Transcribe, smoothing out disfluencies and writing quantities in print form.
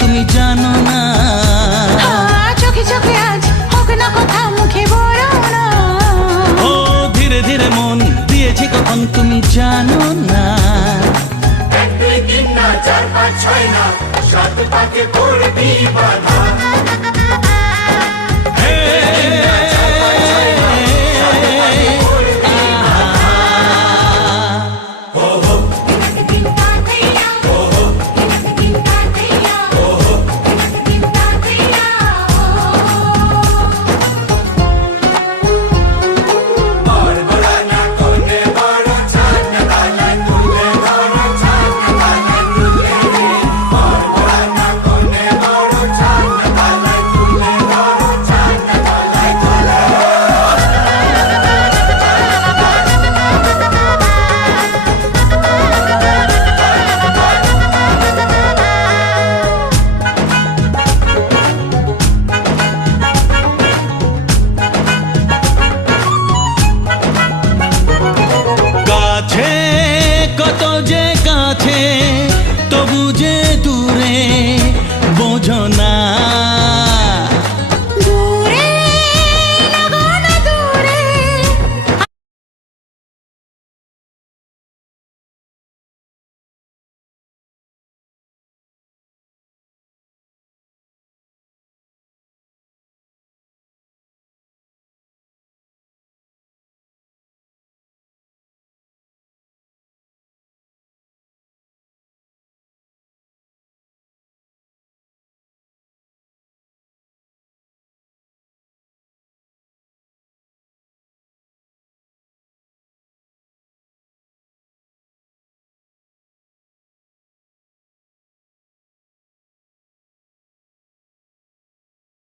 তুমি জানো না। চোখে চোখে আজ হোক না কথা মুখে বলো না। ও ধীরে ধীরে মন দিয়েছি কখন তুমি জানো না। 1 2 3 না 4 5 6 না 7 পাকে পড়বি বাধা।